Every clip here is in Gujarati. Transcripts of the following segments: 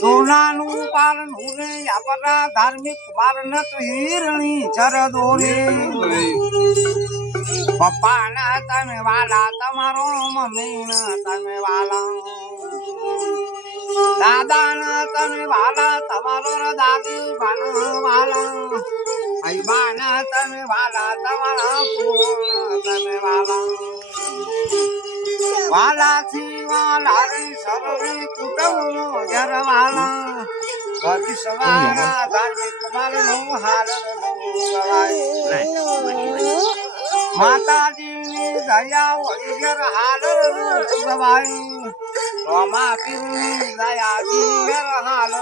સોનાનું પારણ ઉરે આપણા ધાર્મિક પારણ હિરણી ચરદોરે પપ્પાના તમે વાલા તમારો મમ્મીના તમે વાલા દાદાના તમે વાલા તમારો દાદી બાના વાલા ભાઈબાના તમે વાલા તમારા તમે વાલા વાલાથી વાલા રે સર્વે કુટુંબનો જરવાલા ભવિ સવારા ધાર્મિક મારનો હાલ માતાજીની દયા હોય જર હાલ સવાઈ રોમા પીરની દયા જીર હાલ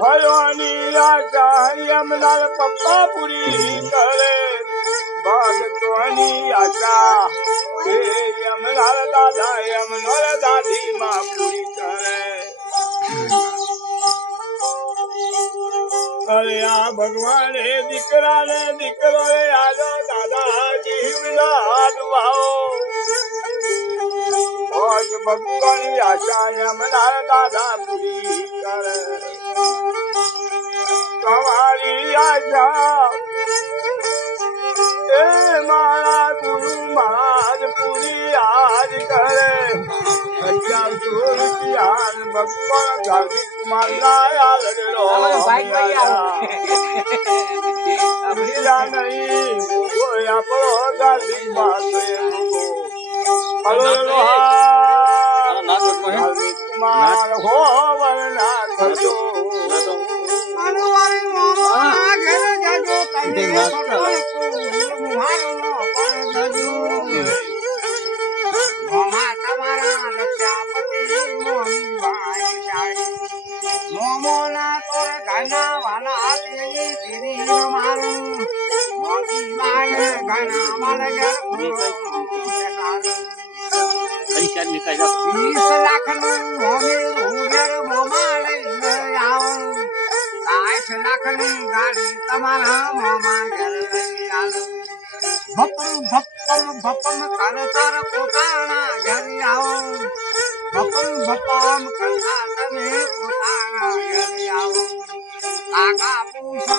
ભયોની રાજા યમલાલ પપ્પા પૂરી કરે ભક્તોની આશા એ યમલાલ દાદા યમનોર દાદી માં પૂરી કરે અરે આ ભગવાન હે દીકરા ને દીકરો રે આજો દાદા જીવના દુઆઓ ઓજ ભક્તોની આશા યમલાલ દાદા પૂરી કરે તમારી આશા એ મારા ગુરુ મહારાજ પૂરી આજ કરે અત્યાર સુધી આન ભક્તો ધાર્મિક માનના નહીં કોઈ આપણો ધાર્મિક પાસે ધાર્મિક માન હોવર ના થતો મોમોના તોર ઘના વાલા તેરી મારું મોતી બાય ઘના વાલા ઘર 20 લાખનું મોમેર મોમા લઈને આવો 60 લાખની ગાડી તમારા મોમા ઘર લઈ આવો ભપમ કરતાર પોતાના ઘર આવો ભપમ કરતા તમે પોતાના ઘર આવો કાકા પૂછો